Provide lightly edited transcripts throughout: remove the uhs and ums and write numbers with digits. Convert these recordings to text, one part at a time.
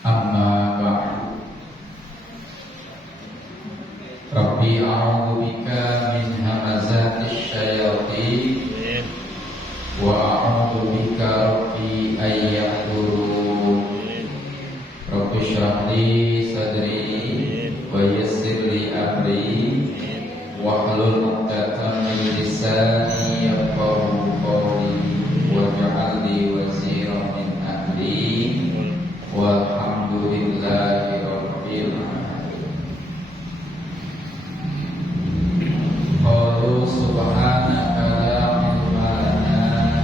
Amma ba'du. Rabbi a'udzu bika min hamazatis syayatin wa a'udzu bika rabbi an yahdurun. Rabbi shrah li sadri wa yassir li amri wahlul 'uqdatam min lisani yafqahu qawli waj'al li waziran min ahli walhamdulillahi rabbil alamin. Qalu subhanaka la ilma lana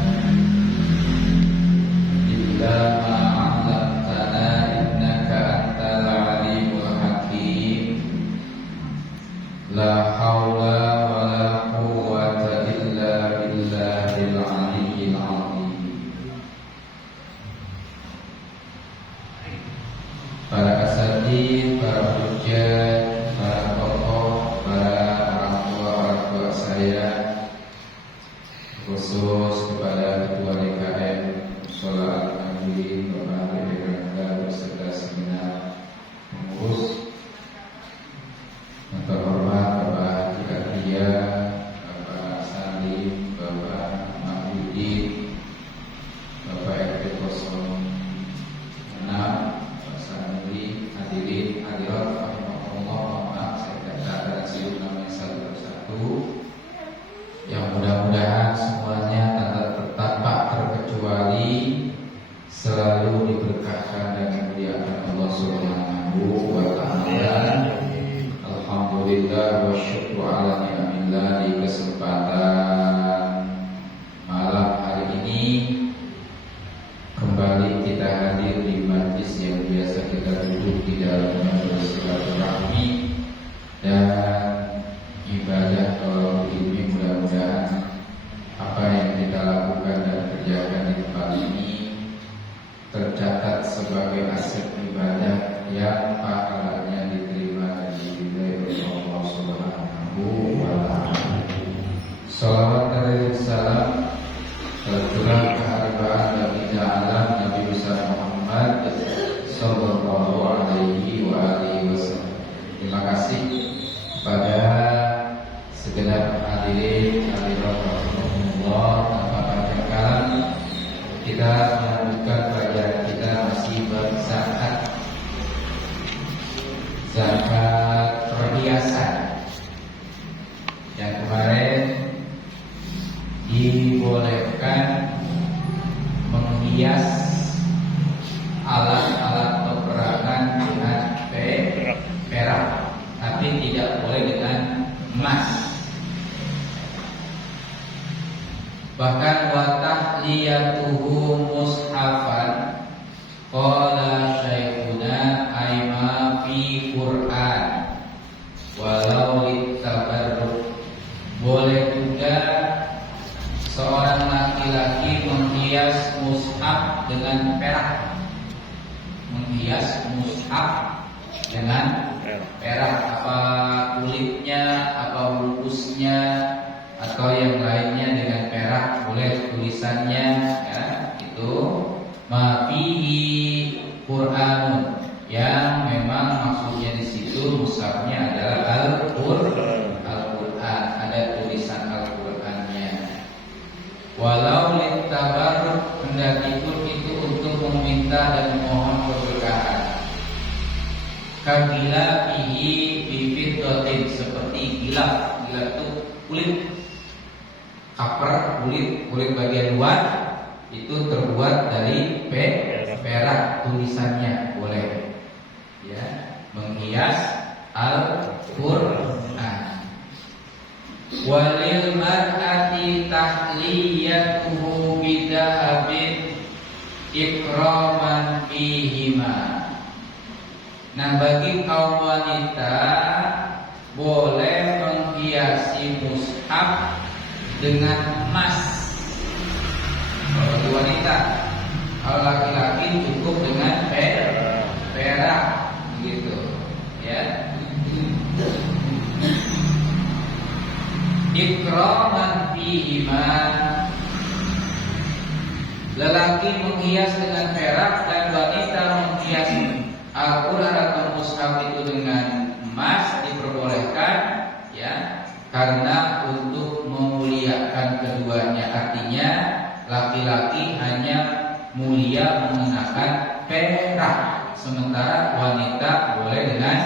illa ma 'allamtana innaka antal alimul hakim. La haula wala quwwata illa billahil aliyyil azim. Para asatidz, para hujjah, para tokoh, para orang tua saya, khusus kepada Ketua DKM Mushola Al-Kamil, Bapak Rangga beserta segenap pengurus, yang terhormat Bapak Jikaria, Bapak Salim, Bapak Mahmudin, Bapak RT 06, hadirin hadirat rahimahullah. Maaf saya tidak ada siap namanya satu persatu. Yang mudah-mudahan semuanya tanpa terkecuali selalu diberkahkan dan dimuliakan Allah Subhanahu wa taala. Alhamdulillah wa syukru ala ni'amillah. Di kesempatan malam hari ini kembali kita hadir di majlis yang biasa kita duduk di dalamnya bersilaturahmi dan ibadah tolong ilmi. Mudah-mudahan apa yang kita lakukan dan kerjakan di tempat ini tercatat sebagai aset ibadah yang pahalanya diterima dan diridhai oleh Allah Subhanahu wa taala. Shalawat dan salam tercurah keharibaan Nabi Alam Nabi besar Muhammad sallallahu alaihi wa alihi wasallam. Terima kasih kepada segenap hadirin hadirat rahimahullah. Tanpa panjang kalam, kita melanjutkan pelajaran kita masih berzakat, zakat perhiasan. Yang kemarin dibolehkan menghias alat-alat peperangan dengan perak, tapi tidak boleh dengan emas. Bahkan wa tahliyatuhu mushafan qala syekhuna aima fi Qur'an walau litabarruk. Boleh juga seorang laki-laki menghias mushaf dengan perak. Menghias mushaf dengan perak, apa kulitnya, apa bungkusnya, atau yang lainnya dengan perak boleh. Tulisannya ya, itu ma fihi Qur'anun, yang memang maksudnya di situ mushafnya adalah Al-Qur'an, ada tulisan Al-Qur'annya. Walau litabarruk, hendakipun itu untuk meminta dan memohon keberkahan. Kabila fihi bifiddatin, seperti gilaf. Gilaf itu kulit, kaper, kulit bagian luar itu terbuat dari perak. Tulisannya boleh ya, menghias Al-Qur'an. Walil mar'ati tahliyatuhu bidahabin ikraman fihima. Nah, bagi kaum wanita boleh menghiasi mushaf dengan emas. Kalau bagi wanita, kalau laki-laki cukup dengan perak, gitu ya. Ikraman fihima, lelaki menghias dengan perak dan wanita menghias dengan emas diperbolehkan, ya, karena untuk memuliakan keduanya. Artinya laki-laki hanya mulia mengenakan perak, sementara wanita boleh dengan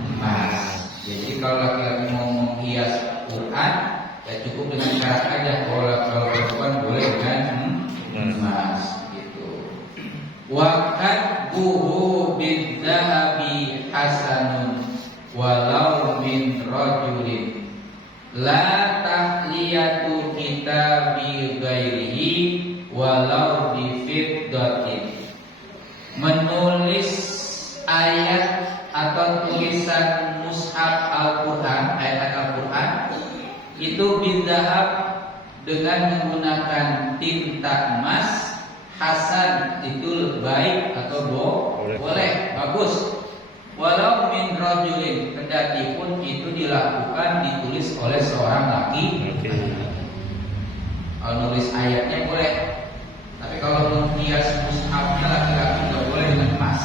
emas. Jadi kalau laki-laki mau menghias Quran, ya cukup dengan perak aja. Kalau perempuan boleh dengan emas. Wa buhu bidzahabi hasanun walau min rajulin la tahliyatu kitabi ghairihi walau bi fiddatin. Menulis ayat atau tulisan mushaf Al-Qur'an, ayat Al-Qur'an itu bidzahab dengan menggunakan tinta emas. Hasan itu baik atau boleh, bagus. Walau min rajulin, kendati pun itu dilakukan ditulis oleh seorang laki. Kalau nulis ayatnya boleh, tapi kalau menghias mushafnya laki-laki tidak boleh dengan emas.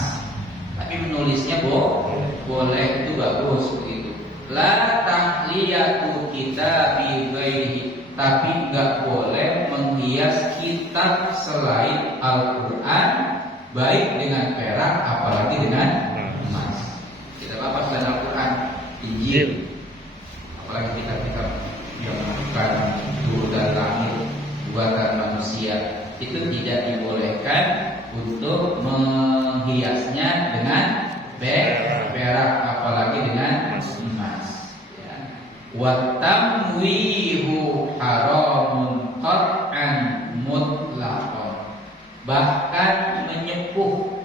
Tapi menulisnya boleh, itu bagus begitu. La tahliyatu kitabi ghairihi, tapi enggak boleh menghias kitab selain Al-Quran, baik dengan perak apalagi dengan emas. Tidak apa-apa selain Al-Quran, Injil, apalagi kitab-kitab yang bukan turun dari langit, buatan manusia, itu tidak dibolehkan untuk menghiasnya dengan perak apalagi dengan emas. Wa tamwihu haramun qat'an mutlaqan. Bahkan menyepuh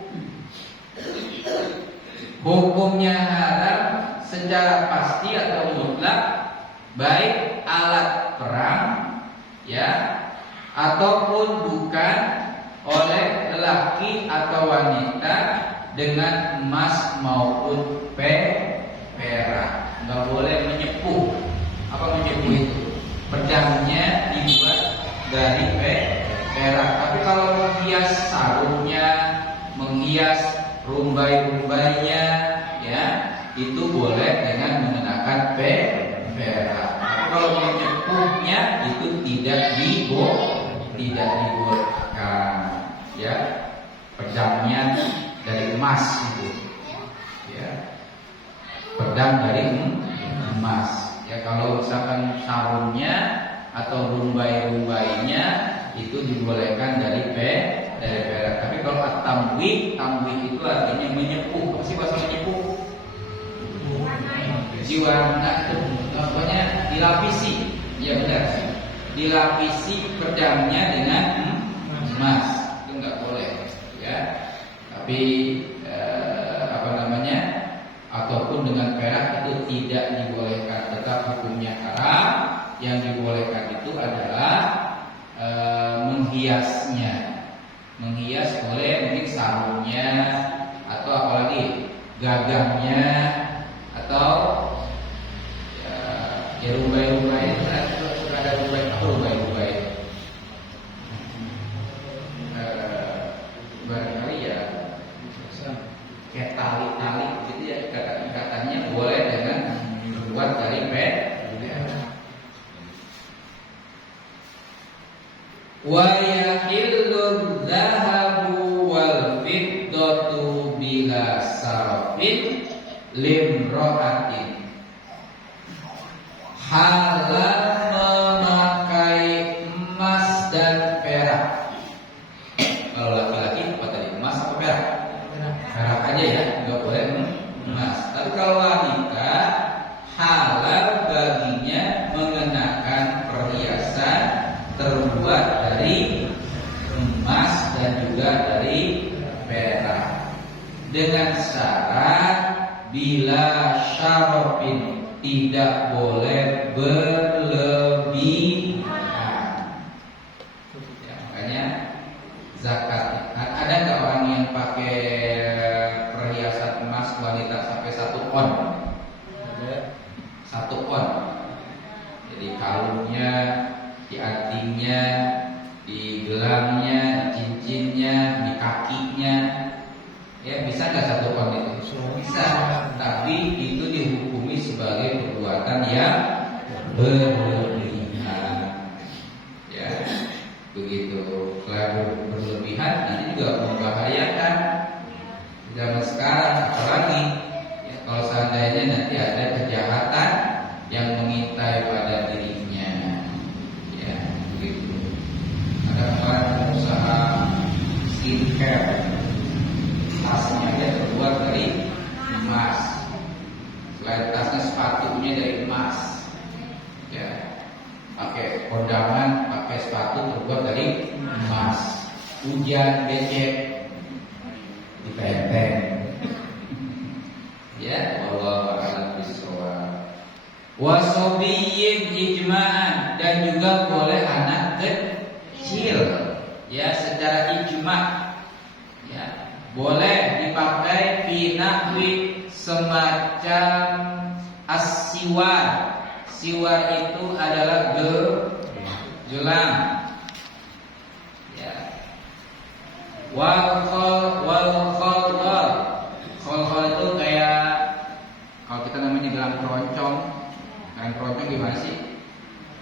hukumnya haram secara pasti atau mutlak, baik alat perang, ya, ataupun bukan, oleh lelaki atau wanita dengan emas maupun perak. Nggak boleh menyepuh. Apa menyepuh itu? Pedangnya dibuat dari perak. Tapi kalau menghias sarungnya, menghias rumbai-rumbainya, ya, itu boleh dengan menggunakan perak. Tapi kalau menyepuhnya itu tidak dibolehkan, ya. Pedangnya dari emas itu, ya. Pedang dari emas. Ya, kalau misalkan sarungnya atau rumbai-rumbainya itu dibolehkan dari perak. Tapi kalau tamwih itu artinya menyepuh. Apa sih bahasa menyepuh? Jiwarna itu pokoknya dilapisi. Ya benar. Dilapisi pedangnya dengan emas. Itu enggak boleh, ya. Tapi ataupun dengan perak itu tidak dibolehkan, tetap hukumnya haram. Yang dibolehkan itu adalah menghiasnya. Menghias boleh mungkin sarungnya, atau apalagi gagangnya, atau ya rumbai-rumbai. Suka ada rumbai-rumbai. Barangkali ya kayak tali-tali gitu ya, ikatan-ikatannya boleh dengan terbuat dari perak. Wa yahillu dzahabu wal fiddatu bila sarafin limra'atin. Halal memakai emas dan perak. Kalau laki-laki apa tadi, emas atau perak? Perak aja ya, nggak boleh emas. Tapi kalau wanita, halal baginya mengenakan perhiasan terbuat dari emas dan juga dari perak, dengan syarat bila syarofin, tidak boleh berlebihan. Ya, makanya zakat. Ada nggak orang yang pakai perhiasan emas wanita sampai 1 on? 1 on. Jadi kalungnya, di antingnya, di gelangnya, di cincinnya, di kakinya, ya bisa nggak satu kondisi? Bisa, tapi itu dihukumi sebagai perbuatan yang berlebihan. Ya, begitu. Kalau berlebihan nanti juga membahayakan. Zaman sekarang apalagi ya, kalau seandainya nanti ada kejahatan yang mengintai pada dirinya, ya begitu. Ada kemarin pengusaha skincare, tasnya dia terbuat dari emas. Selain tasnya, sepatunya dari emas. Ya, pakai kondangan, pakai sepatu terbuat dari emas. Hujan becek ditenteng. Ya, wallahu a'lam bishawab. Wasobiyyin ijma'an, dan juga boleh anak kecil. Ya, secara ijma'. Ya, boleh dipakai fi nahwi semacam as-siwar. Siwar itu adalah gelang. Ya. Wal khaldal. Khaldal itu kayak kalau kita namanya gelang keroncong. Gelang keroncong gimana sih?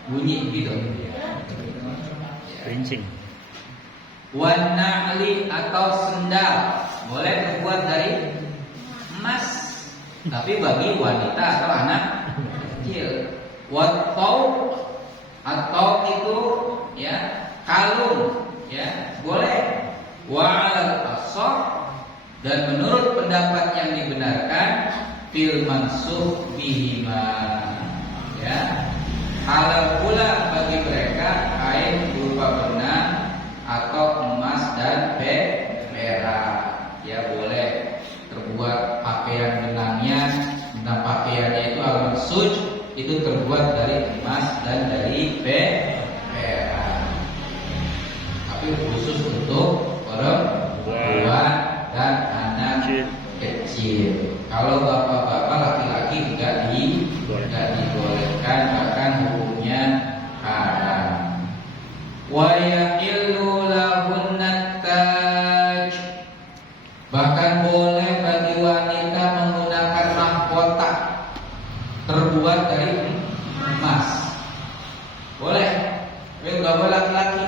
Bunyi gitu. Rincing. Wan na'li atau sendal, boleh terbuat dari emas, tapi bagi wanita atau anak kecil. Wat taub, atau itu ya kalung, ya boleh. Wa al-asah, dan menurut pendapat yang dibenarkan fil mansukh bihima, ya halal pula bagi mereka kain berupa benang atau emas dan perak. Ya boleh terbuat pakaian benangnya, benang pakaiannya itu al-mansuj, itu terbuat dari emas dan dari perak. Tapi khusus untuk perempuan dan anak kecil. Kalau bapak-bapak laki-laki enggak dibolehkan, bahkan hukumnya haram. Wa yahillu lahunna taj, bahkan boleh bagi wanita menggunakan mahkota terbuat dari emas. Boleh. Tapi enggak boleh laki-laki.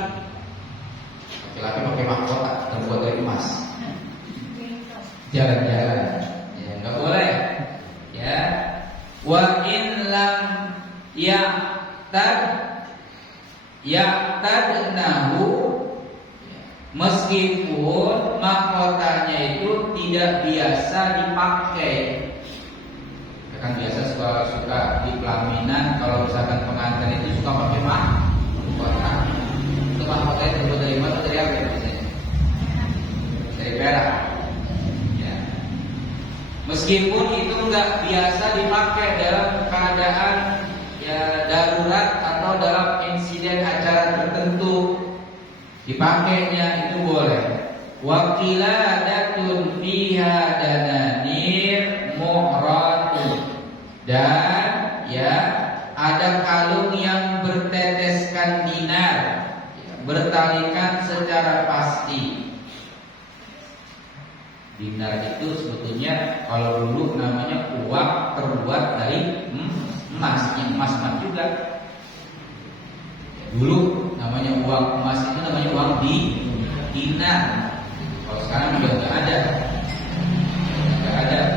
Laki-laki pakai mahkota terbuat dari emas. Jalan-jalan, ya enggak boleh. Ya. Wa in lam ya'tadnahu, meskipun mahkotanya itu tidak biasa dipakai. Kan biasa suka di pelaminan, kalau misalkan pengantin itu suka pakai mahkota. Itu mahkotanya terbuat dari mana? Dari apa biasanya? Dari perak. Ya. Meskipun itu nggak biasa dipakai dalam keadaan ya darurat atau dalam insiden acara tertentu, dipakainya itu boleh. Waqiladatun fiha dananir mu'ratun, dan ya ada kalung yang berteteskan dinar, bertalikan secara pasti. Dinar itu sebetulnya kalau dulu namanya uang terbuat dari emas, emas juga. Dulu namanya uang emas itu namanya uang dinar. Kalau sekarang udah nggak ada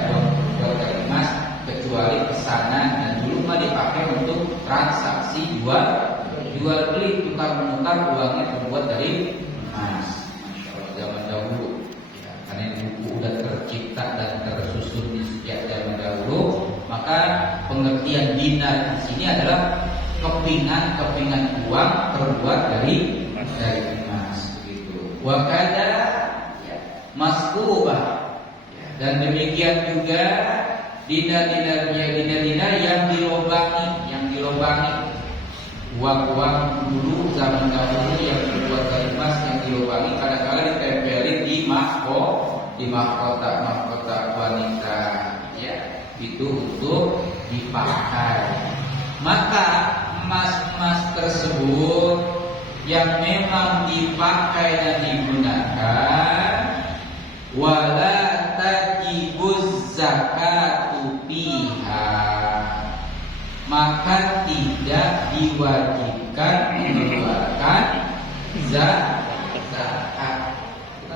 uang terbuat dari emas kecuali pesanan, dan dulu mah dipakai untuk transaksi jual beli, tukar menukar, uangnya terbuat dari emas. Masya Allah, zaman dahulu. Karena buku udah tercipta dan tersusun di sejak zaman dahulu, maka pengertian dinar di sini adalah kepingan uang terbuat dari emas, begitu. Wakada ya, maskubah, ya, dan demikian juga dinar yang dilobangi, uang dulu zaman dahulu yang terbuat dari emas yang dilobangi, kadang-kadang ditempelin di mahkota wanita, ya itu untuk dipakai. Maka emas-emas tersebut yang memang dipakai dan digunakan, wala taji zakatu fiha, maka tidak diwajibkan mengeluarkan zakat.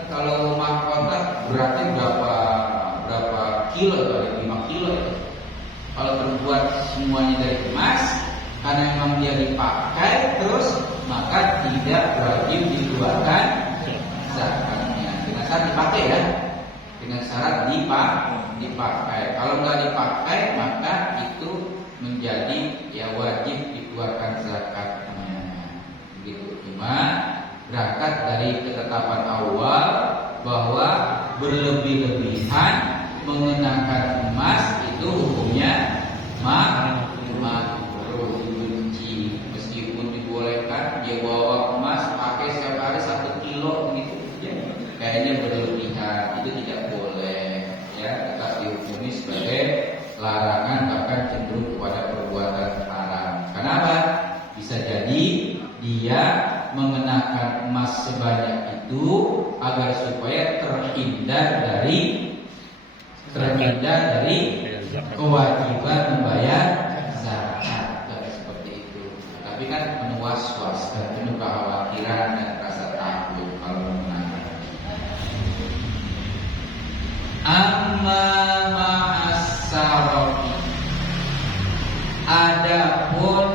Kalau rumah kotak berarti berapa kilo, dari 5 kilo ya. Kalau terbuat semuanya dari emas, karena memang dia dipakai terus, maka tidak wajib dikeluarkan zakatnya. Dengan syarat dipakai ya, dengan syarat dipakai. Kalau nggak dipakai, maka itu menjadi ya wajib dikeluarkan zakatnya. Begitu. Cuma berangkat dari ketetapan awal bahwa berlebih-lebihan mengenakan emas itu hukumnya makruh, dibenci. Meskipun dibolehkan dia bawa emas pakai setiap hari 1 kilo gitu, kayaknya berlebihan, itu tidak boleh ya, tetap dihukumi sebagai larangan, bahkan cenderung kepada perbuatan haram. Kenapa? Bisa jadi dia mengenakan emas sebanyak itu agar supaya terhindar dari kewajiban membayar zakat, seperti itu. Tapi kan penuh was-was dan penuh kekhawatiran dan rasa takut kalau mengenakan. Amma ma'as-sarafi, adapun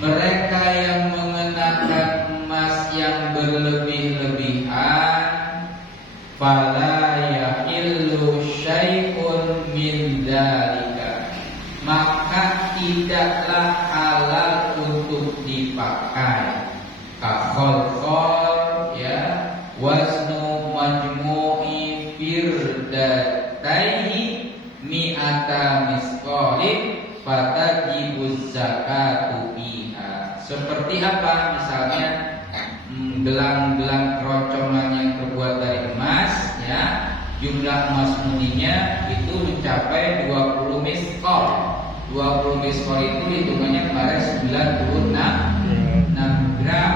mereka yang mengenakan emas yang berlebih-lebihan, fala yahillu syai'un min dzalika, maka tidaklah halal untuk dipakai. Kakholkol ya, waznu majmu'i firdataihi mi'ata misqalin fatajibuz zakatu biha. Seperti apa? Misalnya gelang-gelang keroncongan yang terbuat dari emas ya, jumlah emas muninya itu mencapai 20 miskol. 20 miskol itu hitungannya kemarin 96 gram.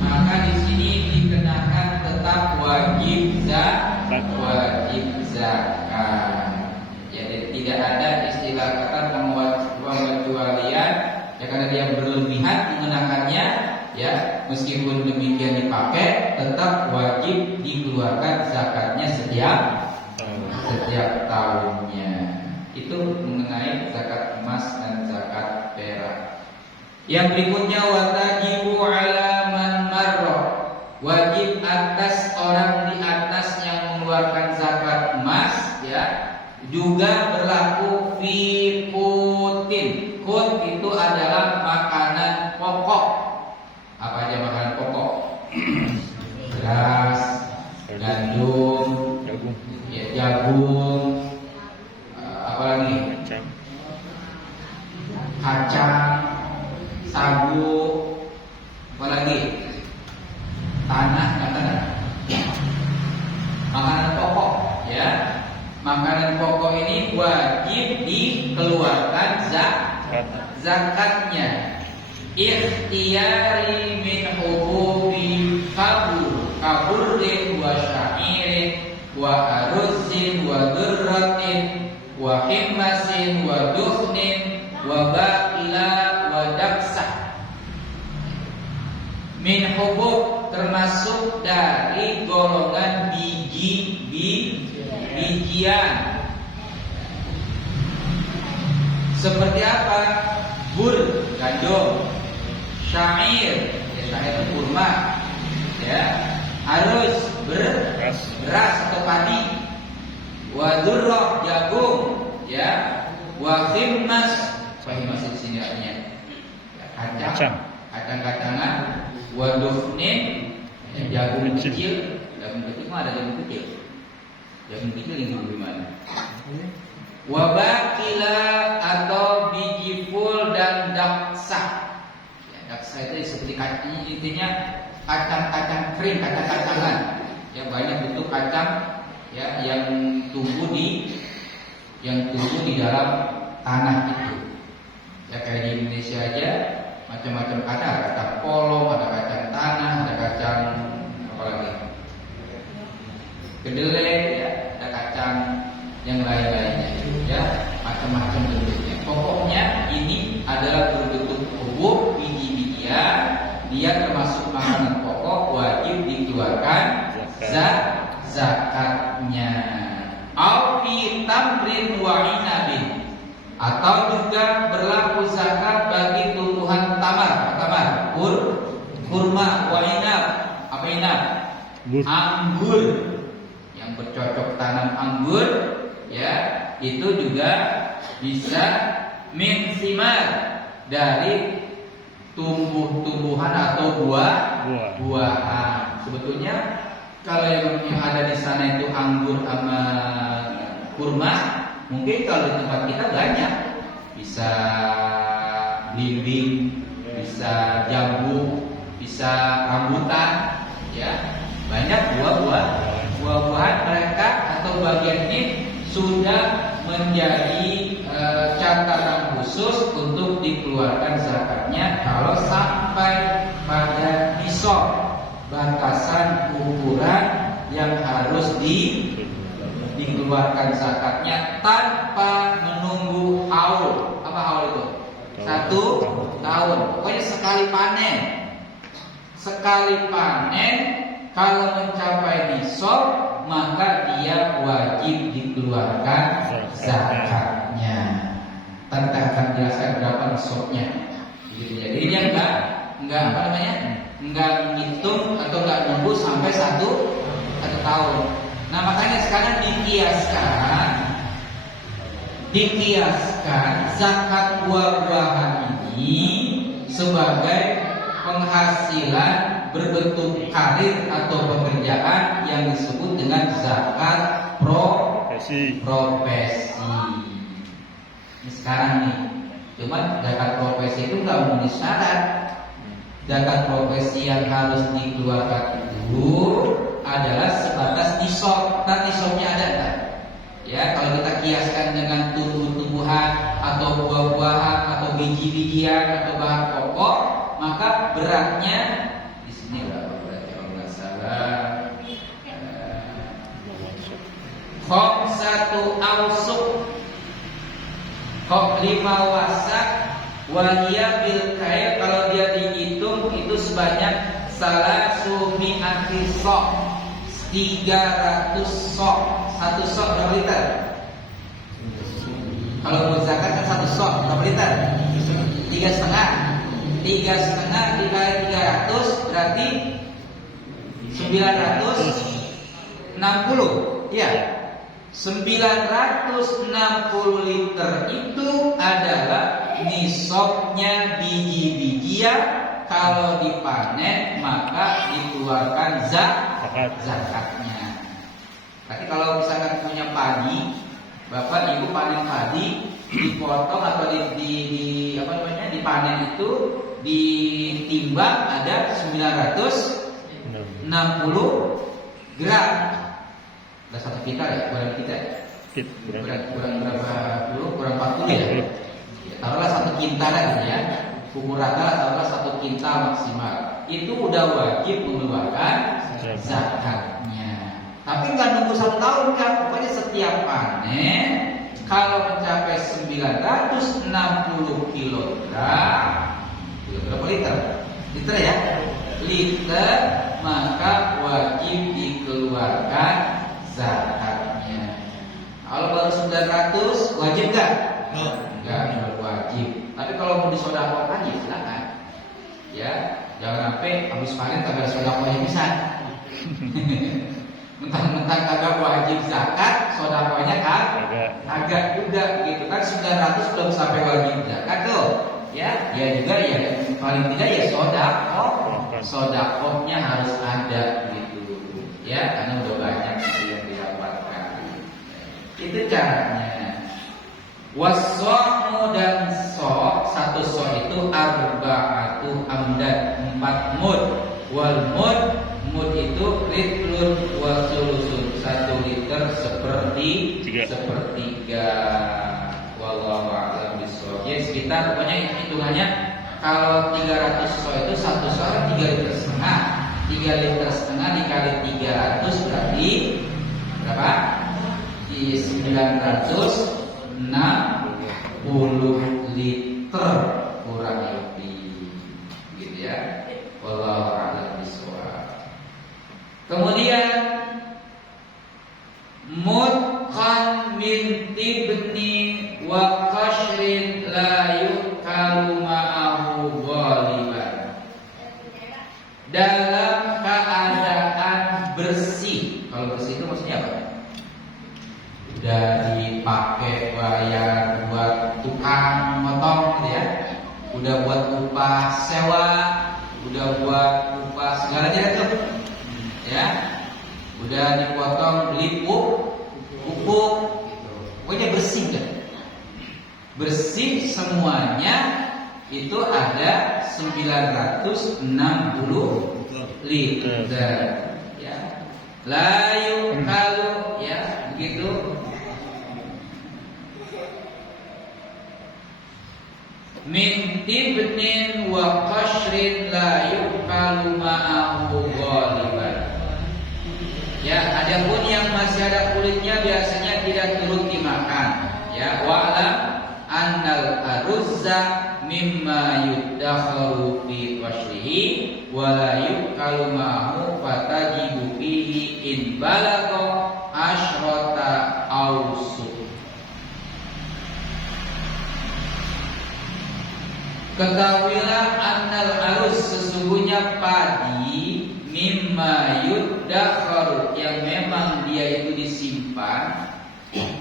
Maka di sini dikenakan tetap wajib zakat. Jadi tidak ada istilah kata pengecualian ya, karena dia berlebihan mengenakannya ya, meskipun demikian dipakai tetap wajib dikeluarkan zakatnya setiap tahunnya. Itu mengenai zakat emas dan zakat perak. Yang berikutnya watajibu ala man marra, wajib atas orang di atas yang mengeluarkan zakat emas ya, juga berlaku fi qutin. Qut itu adalah makanan pokok. Apa aja makanan pokok? Beras, gandum, jagung, apalagi? Kacang, sagu, apalagi? Tanah, makanan pokok, ya. Makanan pokok ini wajib dikeluarkan zakatnya. Ikhtiyari min hububi kaburin wa sya'irin wa aruzin wa durratin wa himmasin wa dukhnin wa baqila wa daksah. Min hubub termasuk dari golongan bijian. Seperti apa? Bur, gandum, syair, syair itu kurma, ya, harus beras atau padi, wadurroh jagung, ya, wahimmas di sini artinya kacang-kacangan, wadufnin jagung kecil mah ada jagung kecil yang gimana? Wabakila atau biji full dan daksa. Ya, daksa itu seperti kacang, intinya kacang-kacang kering, kacang-kacangan. Ya, banyak bentuk kacang ya yang tumbuh di dalam tanah itu. Ya kayak di Indonesia aja macam-macam kacang, ada kacang polong, ada kacang tanah, ada kacang apalagi kedelai, ya, ada kacang yang lain-lainnya. zakatnya. Au fi tamrin wa inabin, atau juga berlaku zakat bagi tumbuhan tamar, kurma, wa inab. Apa inab? Anggur, yang bercocok tanam anggur, ya, itu juga bisa min simar, dari tumbuh-tumbuhan atau buah-buahan. Sebetulnya kalau yang ada di sana itu anggur sama kurma, mungkin kalau di tempat kita banyak, bisa belimbing, bisa jambu, bisa rambutan, ya, banyak buah-buahan mereka atau bagian ini sudah menjadi catatan khusus untuk dikeluarkan zakatnya kalau sampai pada nisab, batasan ukuran yang harus dikeluarkan zakatnya tanpa menunggu haul. Apa haul itu? 1 tahun. Pokoknya sekali panen kalau mencapai nisab, maka dia wajib dikeluarkan zakatnya. Nanti akan jelaskan berapa nisabnya. Jadi dia enggak menghitung atau enggak nunggu sampai satu tahun. Nah, makanya sekarang dikiaskan zakat buah-buahan ini sebagai penghasilan berbentuk karir atau pekerjaan yang disebut dengan zakat profesi. Ini sekarang nih, cuma zakat profesi itu nggak memenuhi syarat. Zakat profesi yang harus dikeluarkan itu adalah sebatas nisab. Nah, nisabnya ada enggak? Ya, kalau kita kiaskan dengan tumbuh-tumbuhan atau buah-buahan atau biji-bijian atau bahan pokok, maka beratnya di sini berapa beratnya kalau nggak salah? Satu ausuk, 5 wasak, wahia bil kail, kalau dia dihitung itu sebanyak salah sumi'ati sok, 300 sok. 1 sok berapa liter? Kalau mau zakat kan 1 sok berapa liter? 3,5. 3,5 dikali 300 berarti 960. Iya. 960 liter itu adalah nisabnya biji-bijian. Kalau dipanen maka dikeluarkan zakatnya. Tapi kalau misalkan punya padi, bapak ibu panen padi, dipotong atau dipanen itu ditimbang ada 960 gram. Ada 1 kintal ya, kurang kita. Kurang berapa dulu? Kurang 40 ya. Taruhlah 1 kintal gitu ya. Umur rata taruhlah 1 kintal maksimal. Itu udah wajib mengeluarkan zakatnya. Tapi nggak nunggu 1 tahun kan? Pokoknya setiap panen kalau mencapai 960 kilogram, berapa liter? Liter ya? Liter, maka wajib dikeluarkan zakatnya. Kalau baru 900 wajib nggak? Enggak wajib. Tapi kalau mau disodakokan ya silakan. Ya, jangan sampai habis panen kagak sodakohnya bisa. Mentang-mentang kagak wajib zakat, sodakohnya agak juga gitu kan. 900 belum sampai wajib zakat tuh. Ya juga ya paling tidak ya sodakohnya harus ada gitu. Ya, karena udah banyak yang didapatkan. Itu caranya. Wasomu dan sok, 1 sok itu arba'atu amdad, 4 mud. Wal mud itu litrun wa sulusun, 1 liter sepertiga. Wallahu a'lam bishawab. Jadi sekitar pokoknya hitungannya kalau 300 sok itu 1 sok 3 liter setengah. 3 liter setengah dikali 300 berarti berapa? Di 960 liter kurang lebih, gitu ya. Wallahu a'lam bishawab. Kemudian mutqan min tibni wa qashrin la yukalu ma'ahu ghaliban, dalam keadaan bersih. Kalau bersih itu maksudnya apa? Udah dipakai bayar buat tukang motong gitu ya, udah buat upah sewa, udah buat upah segalanya itu ya, udah dipotong beli pupuk gitu. Pokoknya bersih kan? Bersih semuanya itu ada 960 liter ya. Layu kalau ya begitu. Min tibnin wa qashrin la yuqalu ma'ahu ghaliban. Ya, adapun yang masih ada kulitnya biasanya tidak turut dimakan. Ya, wa'lam annal aruzza mimma yuddakharu fi qashrihi wa la yuqalu ma'ahu fatajibu fihi in balagha asyrata awsuq. Ketahuilah annal aruz, sesungguhnya padi, mimma yuddakharu, yang memang dia itu disimpan.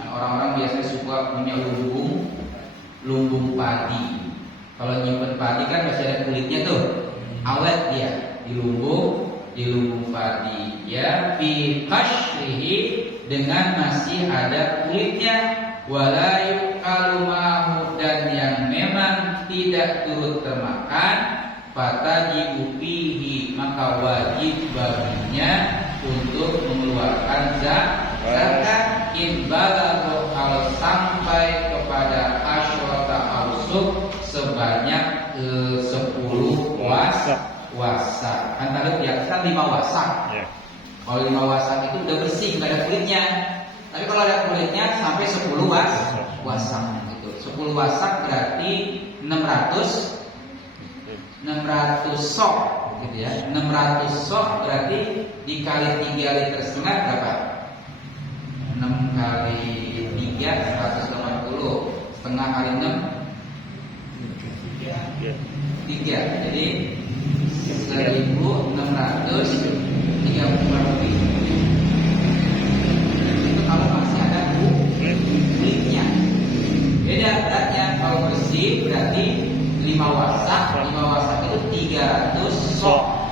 Orang-orang biasanya suka punya lumbung padi. Kalau nyimpen padi kan masih ada kulitnya tuh, awet dia di lumbung padi. Ya, fi qashrihi, dengan masih ada kulitnya, wala yuqalu ma'ahu, dan yang memang tidak turut termakan, fatajibu fihi, maka wajib baginya untuk mengeluarkan zakat in balagha, kalau sampai kepada asyrata awsuq, sebanyak 10 wasak. Kan tadi ya kan 5 wasak. Kalau 5 wasak itu udah bersih, nggak ada kulitnya. Tapi kalau ada kulitnya sampai 10 wasak gitu. 10 wasak berarti 600 sok gitu ya. 600 sok berarti dikali 3 liter setengah berapa? 6 kali 3 180. Setengah kali 6 3. Jadi 1630 lebih. Itu kalau masih ada kulitnya. Beda beratnya. Kalau bersih berarti 5 wasak. 5 wasak itu 300 sok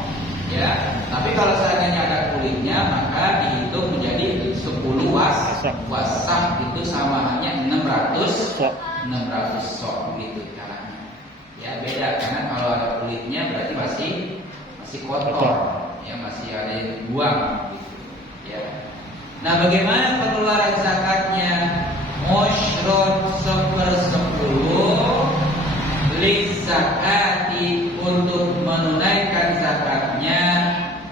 ya. Tapi kalau seandainya ada kulitnya, maka dihitung menjadi 10 wasak. Itu sama hanya 600 sok gitu caranya. Ya beda, karena kalau ada kulitnya berarti masih kotor ya, masih ada yang dibuang gitu ya. Nah, bagaimana pengeluaran zakatnya? Musyrun 1/10 li zakati, untuk menunaikan zakatnya,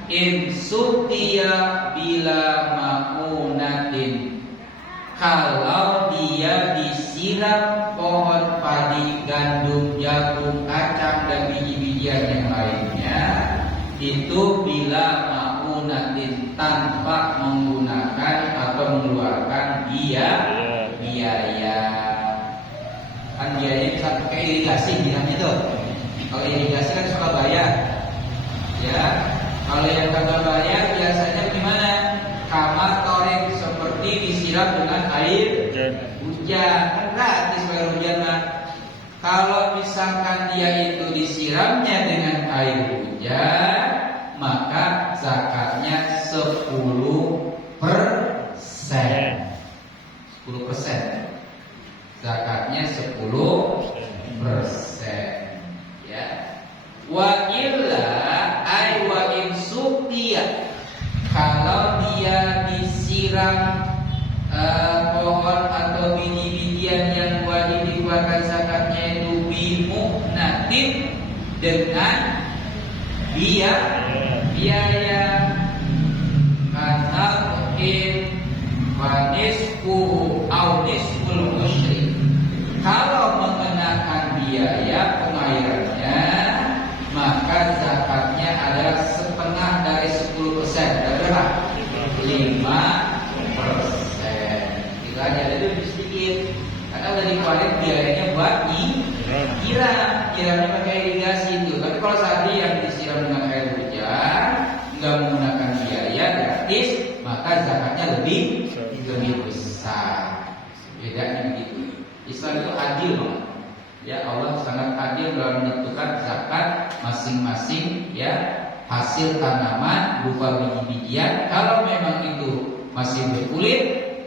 in sutiya bila ma'unatin, kalau dia disiram pohon padi, gandum, jagung, kacang, dan biji-bijian yang lainnya, itu bila ma'unatin, tanpa menggunakan atau mengeluarkan biaya. Kan biayanya bisa pakai irigasi bilangnya tuh. Kalau irigasi kan suka bayar ya. Kalau yang kagak bayar biasanya gimana? Kamar torek, seperti disiram dengan air hujan. Kan gratis bayar hujan mah. Kalau misalkan dia itu disiramnya dengan air hujan, maka zakatnya 10%. 10%. Zakatnya 10%. Ya. Wa illa ay wa in suqiya, kalau dia disiram pohon atau biji-bijian yang wajib dikeluarkan zakatnya itu bimu'natin, dengan biaya kanaqin wa nisfuhu au nisful musyrik. Kalau mengenakan biaya pengairannya, maka zakatnya adalah setengah dari 10%. Berapa? 5%. itu lebih sedikit karena udah dikeluarin biayanya buat nyiramnya pakai irigasi itu. Tapi kalau saat yang disiram dengan air hujan nggak menggunakan biaya gratis, maka zakatnya lebih besar. Bedanya begitu. Islam itu adil banget. Ya, Allah sangat adil dalam menentukan zakat masing-masing ya hasil tanaman berupa biji-bijian. Kalau memang itu masih berkulit,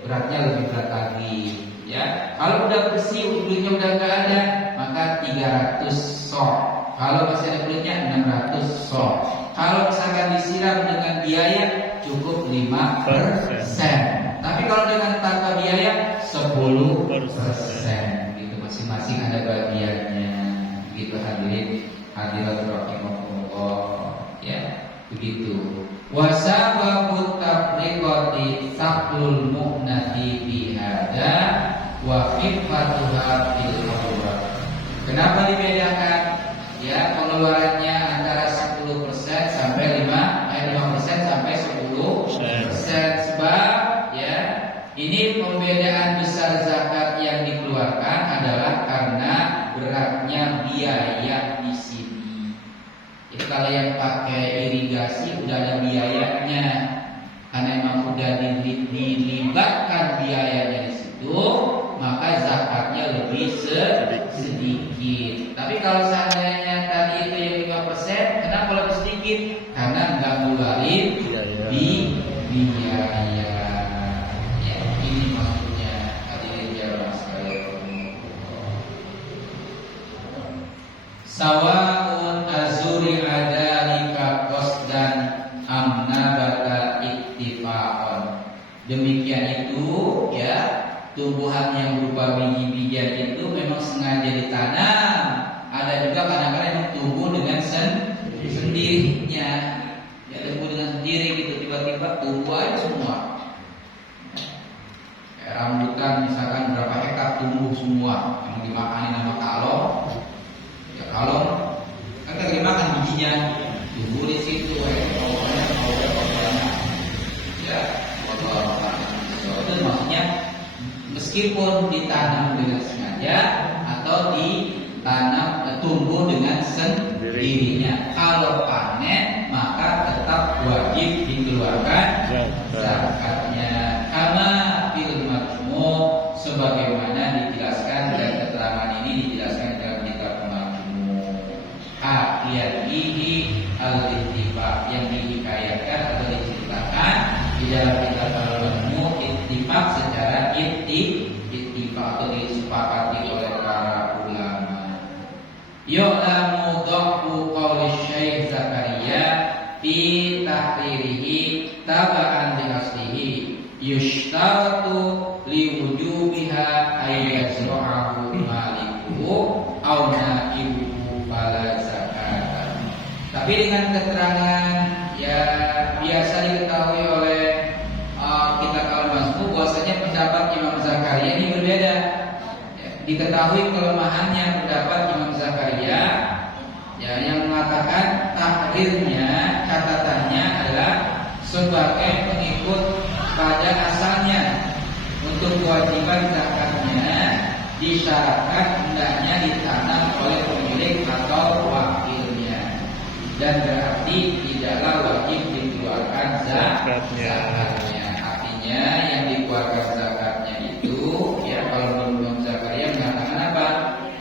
beratnya lebih berat lagi. Ya, kalau udah bersih, kulitnya udah nggak ada, maka 300 sok. Kalau masih ada kulitnya 600 sok. Kalau misalkan disiram dengan biaya cukup 5%. Tapi kalau dengan tanpa biaya 10%. Gitu, masing-masing ada bagiannya. Gitu hadirat rahimahullah. Ya, begitu. Wasababut tafriqati taqlul mu'nati bihada wa khifatuha fil awwal. Kenapa dibedakan? Ya, pengeluarannya antara 10% sampai 5% sampai 10%. Sebab ya, ini pembedaan besar zakat yang dikeluarkan adalah karena beratnya biaya di sini. Jadi kalau yang pakai irigasi udah ada biayanya, karena memang udah dilibatkan biayanya di situ, maka zakatnya lebih sedikit. Tapi kalau seandainya tadi itu yang 5%, kenapa lebih sedikit? Karena nggak ngeluarin biaya. Ya, ini maksudnya hadirin jamaah sekalian. Sawaun azuri adalika qasdan amnabata iktifa'on. Demikian itu ya, tumbuhan yang berupa biji-bijian itu memang sengaja ditanam. Ada juga kadang-kadang yang tumbuh dengan sendirinya. Ya, tumbuh dengan sendiri gitu, tiba-tiba tumbuh aja semua. Kayak rambutan misalkan berapa hektar tumbuh semua, yang dimakanin sama kalong. Ya kalong kan gak dimakan bijinya, tumbuh di situ. Ya, itu maksudnya meskipun ditanam dengan sengaja atau ditanam tumbuh dengan sendirinya, kalau panen maka tetap wajib dikeluarkan zakatnya. Karena fil majmu' sebagaimana dijelaskan dan keterangan ini dijelaskan dalam kitab Majmu'. Haqiyatihi al-ittifaq, yang dihikayatkan atau diceritakan di dalam kitab Majmu' ittifaq secara ittifaq atau disepakati oleh para ulama. Yu'lamu dha'fu qawli Syekh Zakaria fi tahririhi taba'an li aslihi yushtaratu li wujubiha ayyazra'ahu malikuhu aw na'ibuhu fala zakata. Tapi dengan keterangan ya biasa diketahui oleh kita kaum Majmu' bahwasanya pendapat Imam Zakaria ini berbeda. Ya, diketahui kelemahannya pendapat Imam Zakaria ya, yang mengatakan tahrirnya, catatannya adalah sebagai pengikut pada asalnya. Untuk kewajiban zakatnya disyaratkan hendaknya ditanam oleh pemilik atau wakilnya, dan berarti tidaklah wajib dikeluarkan zakatnya. Artinya yang dikeluarkan zakatnya itu ya, kalau menurut Zakaria mengatakan apa?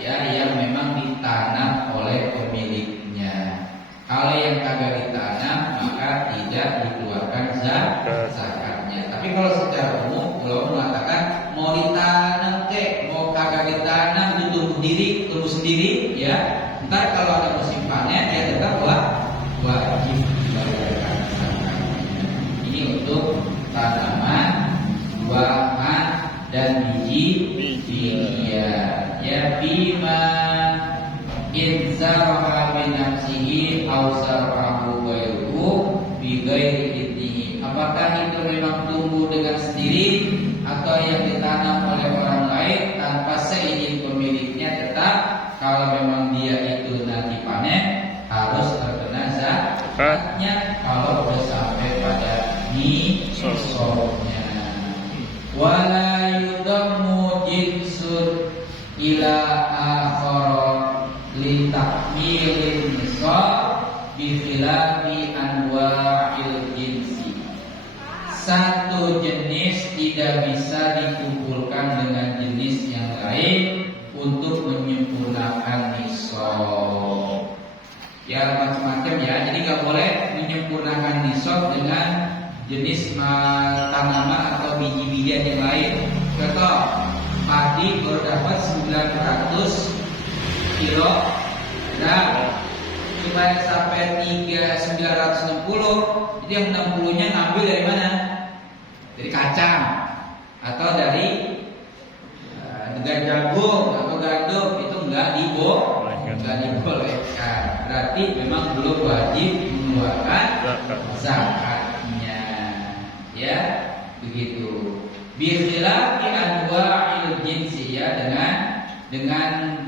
Ya, yang memang ditanam oleh pemiliknya. Kalau yang kagak ditanam maka tidak dikeluarkan zakatnya. Tapi kalau secara umum ulama mengatakan mau ditanam mau kagak ditanam itu tumbuh sendiri ya. Ntar kalau ada musim panen ya tetap wajib dibayarkan zakatnya. Ini untuk tanaman, buahan dan biji-bijian. Ya, bima inzaraha bi nafsihi aw zarahu ghairuhu bi ghairi idnihi. Apakah itu memang tumbuh dengan sendiri atau yang ditanam oleh orang lain tanpa seizin pemiliknya, tetap kalau memang dia itu nanti panen harus terkena zakatnya kalau sudah sampai pada nisabnya. Wala yudam ila akhara li takmilin nisab bi khilafi anwa'il jinsi. Satu jenis tidak bisa dikumpulkan dengan jenis yang lain untuk menyempurnakan nisab. Ya macam-macam ya. Jadi nggak boleh menyempurnakan nisab dengan jenis tanaman atau biji-bijian yang lain. Contoh, padi baru dapat 900 kilo, nah cuma sampai 960, jadi yang 60-nya ngambil dari mana? Dari kacang atau dari jagung atau gandum, itu enggak dibolehkan. Berarti memang belum wajib mengeluarkan zakatnya. Ya, begitu. Bikhilafi anwa'il jinsi, ya, dengan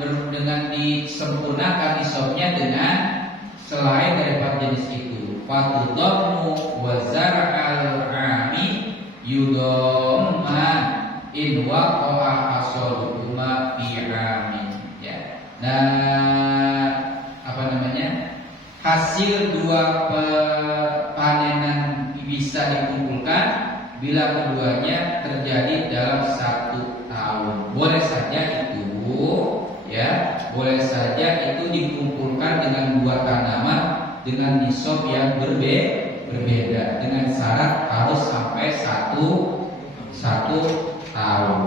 disempurnakan nisabnya dengan selain daripada jenis itu. Fatudammu wa zar'al 'ami yudamma in waqa'a asaluhuma fi 'amin. Ya. Nah, hasil dua panenan bisa dikumpulkan bila keduanya terjadi dalam 1 tahun. Boleh saja itu dikumpulkan dengan dua tanaman dengan nisab yang berbeda dengan syarat harus sampai satu tahun.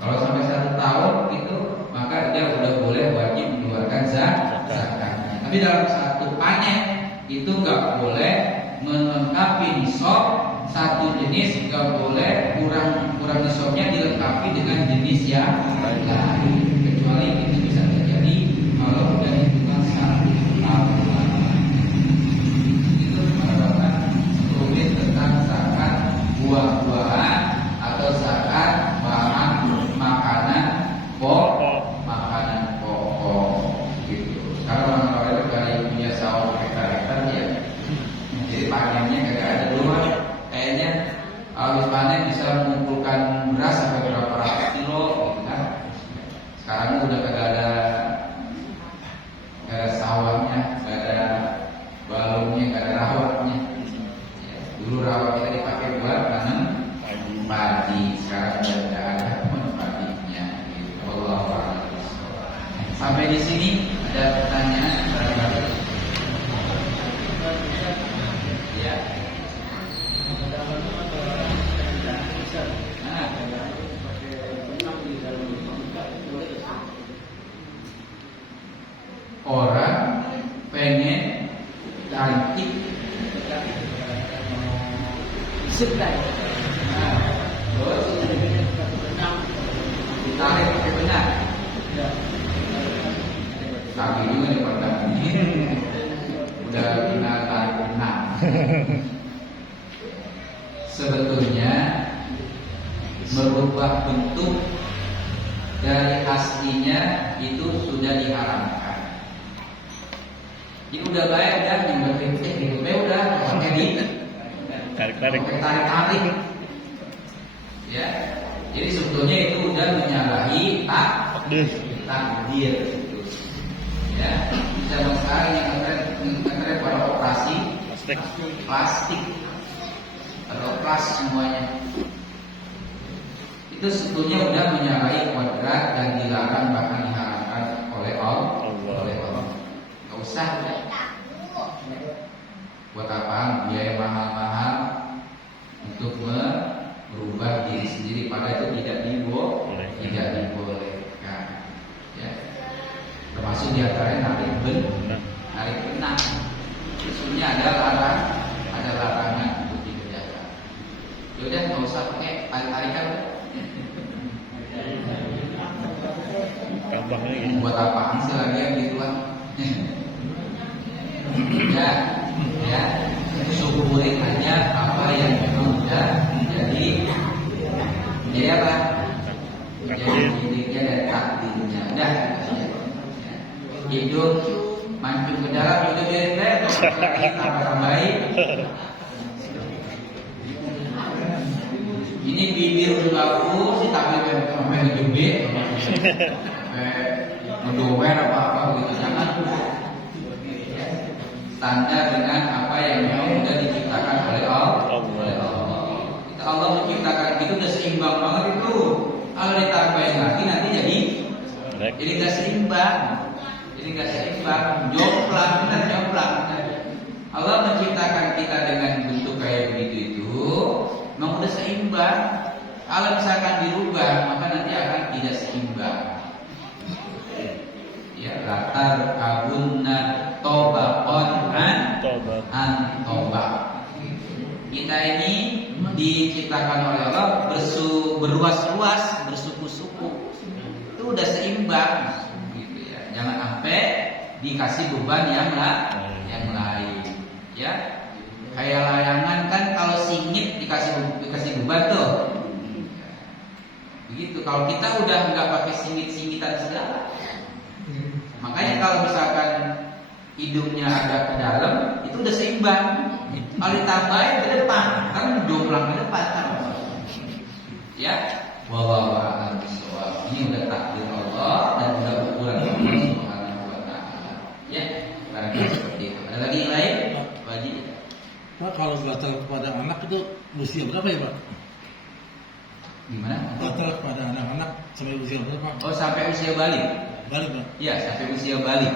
Kalau sampai 1 tahun itu maka dia udah boleh wajib mengeluarkan zakatnya. Tapi dalam 1 panen itu nggak boleh melengkapi nisab satu jenis, nggak boleh kurang nisabnya dilengkapi dengan jenis yang lain, kecuali itu bisa terjadi kalau udah hitungan 1 tahun. Itu merupakan rumit tentang zakat buah-buahan atau zakat bahan makanan pokok gitu. Sekarang orang-orang itu kali punya sawah hektar-hektar ya, jadi panennya kagak ada dulu. Kayaknya habis panen bisa mengumpulkan beras sampai berapa ratus kilo gitu kan. Sekarang udah kagak ada sawahnya, kagak ada balungnya, kagak ada rawatnya ya, dulu rawat kita dipakai buat tanam padi, sekarang udah tidak ada padinya gitu. Wallahu a'lam. Sampai di sini ada pertanyaan? Ya. Orang pengen cantik sedang, terus ditarik pakai benang, tapi juga di pandang ini udah kena tarik benang. Sebetulnya merubah bentuk dari aslinya itu sudah diharamkan. Jadi udah bayar dan yang berpikir hidupnya udah pakai di tarik, ya. Jadi sebetulnya itu udah menyalahi takdir, ya. Zaman sekarang yang ngetren pada operasi plastik atau plas semuanya. Itu sebetulnya udah menyalahi kodrat dan dilarang, bahkan diharamkan oleh Allah. Gak usah udah. Buat apa biaya mahal-mahal untuk merubah diri sendiri, pada itu tidak dibolehkan, ya. Termasuk diantaranya narik benang. Sebetulnya ada larangan untuk dikerjakan. Yaudah nggak usah pakai tarik-tarikan. Buat apaan sih lagi yang gituan? ya syukurin aja apa yang memang udah menjadi apa? Jadi dirinya dan takdirnya. Udah, hidung mancung ke dalam, udah biarin deh, tambah-tambahin. Ini bibir udah bagus, tapi sampai ngejubit. sampai mendower apa begitu, jangan. Standar dengan apa yang memang sudah diciptakan oleh Allah. Allah menciptakan itu udah seimbang banget itu. Kalau ditambahin lagi nanti jadi nggak seimbang. Jadi nggak seimbang, jomplang. Allah menciptakan kita dengan bentuk kayak begitu itu, memang udah seimbang. Kalau misalkan dirubah, maka nanti akan tidak seimbang. Ya, latar kabunna tobakon an tobak. Kita ini diciptakan oleh Allah berluas-luas, bersuku-suku. Itu udah seimbang, gitu ya. Jangan sampai dikasih beban yang lain. Ya, kayak layangan kan kalau singit dikasih beban tuh. Begitu. Kalau kita udah nggak pakai singit-singitan segala, makanya kalau misalkan hidungnya agak ke dalam, itu udah seimbang. Kalau ditambahin ke depan, kan jomplang ke depan kan. Ya, wallahu a'lam bishawab. Ini udah takdir Allah dan udah ukuran Allah Subhanahu wa taala. Ya, barangkali seperti itu. Ada lagi yang lain? Wajib. Pak, kalau batal kepada anak itu usia berapa ya, Pak? Gimana? Batal kepada anak-anak sampai usia berapa, Pak? Oh, sampai usia balik. Balik, Pak? Iya, sampai usia balik.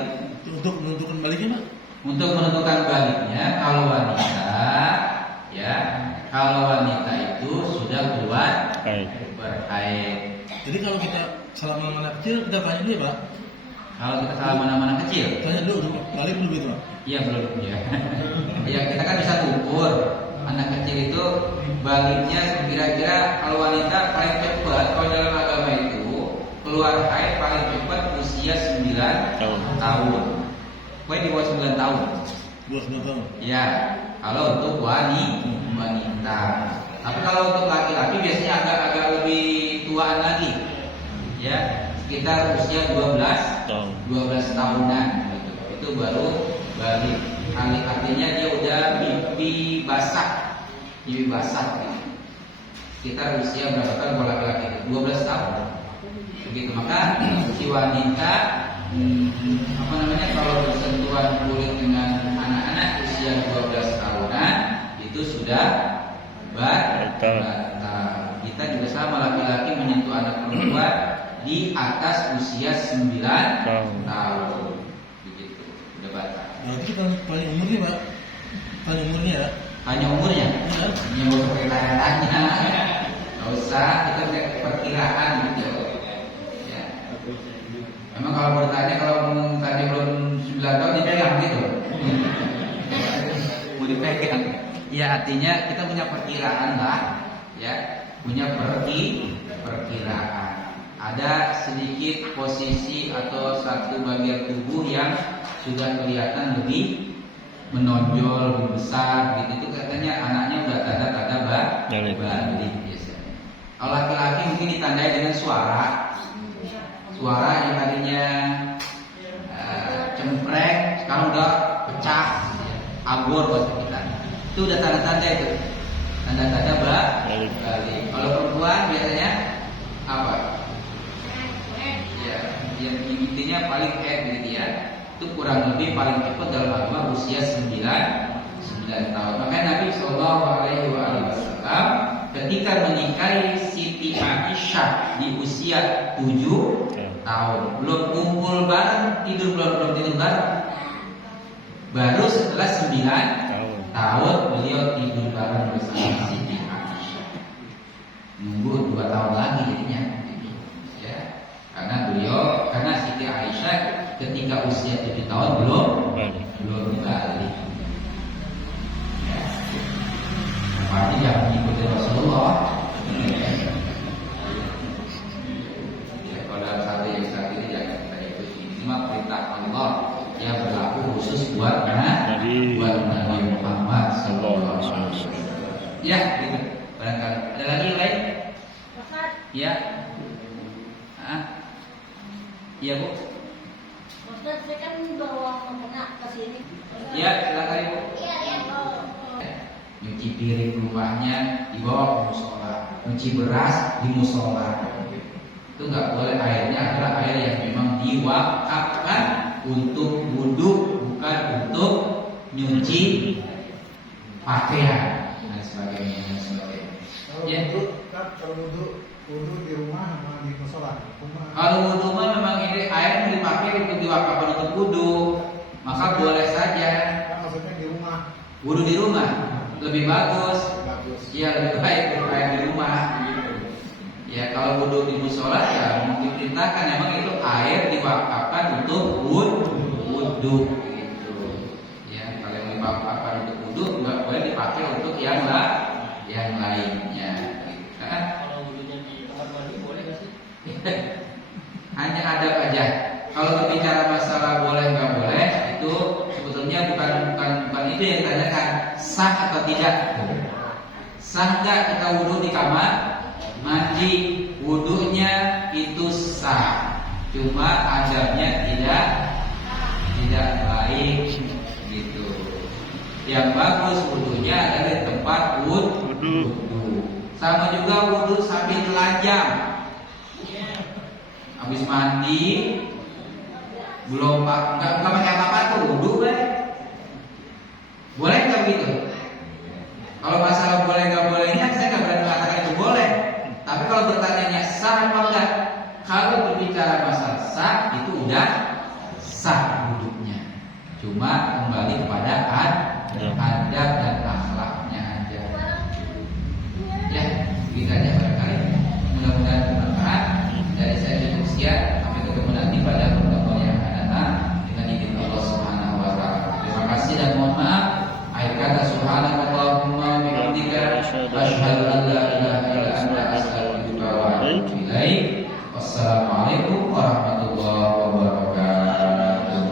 Untuk menentukan baliknya, Pak? Untuk menentukan baliknya, kalau wanita itu sudah keluar berhaid. Jadi kalau kita salaman anak kecil, kita tanya dulu ya, Pak? Kalau kita salaman anak kecil, tanya dulu, balik belum gitu, Pak? Iya belum ya. Ya kita kan bisa ukur anak kecil itu baliknya kira-kira kalau wanita paling cepat kalau dalam agama itu keluar haid paling cepat usia 9 tahun. Pokoknya di bawah 9 tahun. Di bawah 9 tahun. Ya, kalau untuk wanita. Tapi kalau untuk laki-laki biasanya agak lebih tuaan lagi. Ya, sekitar usia 12 tahunan gitu. Itu baru balik. Artinya dia udah pipi basah gitu. Sekitar usia berapa tahun kalau laki-laki itu? 12 tahun. Begitu, maka si wanita kalau bersentuhan kulit dengan anak-anak usia 12 tahunan itu sudah batal. Kita juga sama, laki-laki menyentuh anak perempuan di atas usia 9 tahun. Begitu, udah batal. Nah, itu tanya umurnya, Pak. Tanya umurnya ya. Hanya umurnya? Ya. Hanya mau perkiraannya. Gak usah, kita lihat perkiraan gitu. Ya. Memang kalau bertanya, kalau tadi belum 9 tahun dipegang gitu. Mau dipegang. Ya artinya kita punya perkiraan lah. Ya, punya perkiraan. Ada sedikit posisi atau satu bagian tubuh yang sudah kelihatan lebih menonjol, lebih besar gitu. Itu katanya anaknya udah tanda-tanda balik biasanya. Kalau laki-laki mungkin ditandai dengan suara yang tadinya cempreng sekarang udah pecah, abor buat kita. Itu udah tanda-tanda itu. Tanda-tanda balik. Kalau perempuan biasanya apa? Ya, yang intinya paling gitu ya. Itu kurang lebih paling cepat dalam agama usia 9 tahun. Makanya Nabi Shallallahu Alaihi Wasallam ketika menikahi Siti Aisyah di usia 7 tahun, belum kumpul bareng, belum tidur bareng. Baru setelah 9 tahun beliau tidur bareng bersama Siti Aisyah. Nunggu 2 tahun lagi jadinya. Ya, karena Siti Aisyah ketika usia 7 tahun belum balik. Ya. Berarti jangan mengikuti Rasulullah. Ya, kalau dalam satu yang saat ini jangan kita ikuti. Ini mah perintah Allah yang berlaku khusus buat Nabi Muhammad Sallallahu Alaihi Wasallam. Ya, gitu. Barangkali ada lagi yang lain? Ya. Iya Bu. Ustaz, saya kan bawa anak ke sini. Iya, silakan Ibu. Iya. Nyuci piring rumahnya dibawa ke musola, nyuci beras di musola. Itu nggak boleh, airnya adalah air yang memang diwakafkan untuk wudhu, bukan untuk nyuci pakaian dan sebagainya dan sebagainya. Kalau wudhu di rumah sama di musola. Kalau wudhu mah memang ini air yang dipakai untuk diwakafkan untuk wudhu, maka boleh saja. Maksudnya di rumah. Wudhu di rumah lebih bagus. Bagus. Iya, lebih baik untuk air di rumah. Ya, kalau wudhu di musola ya diperintahkan memang itu air diwakafkan untuk wudhu gitu. Ya, kalau yang diwakafkan untuk wudhu nggak boleh dipakai untuk yang lainnya. Gitu. Kalau wudhunya di kamar mandi boleh nggak sih? Hanya adab aja. Kalau berbicara masalah boleh nggak boleh itu sebetulnya bukan itu yang ditanyakan, sah atau tidak. Sah nggak kita wudhu di kamar mandi? Wudhunya itu sah, cuma adabnya tidak baik gitu. Yang bagus wudhunya adalah di tempat wudhu. Sama juga wudhu sambil telanjang. Habis mandi belum nggak pakai apa-apa tuh wudhu boleh nggak begitu? Kalau masalah boleh nggak bolehnya saya nggak berani mengatakan itu boleh. Tapi kalau bertanya sah apa enggak? Kalau berbicara masalah sah itu udah sah wudhunya. Cuma kembali kepada adab dan akhlaknya aja. Ya, begitu aja barangkali. Mudah-mudahan bermanfaat. Dari saya cukup sekian. Sampai ketemu nanti pada pertemuan yang akan datang dengan izin Allah Subhanahu wa taala. Terima kasih dan mohon maaf. Akhir kata subhanakallahumma wa bihamdika asyhadu an la ilaha illa anta astaghfiruka wa atubu ilaik. Wassalamualaikum warahmatullahi wabarakatuh.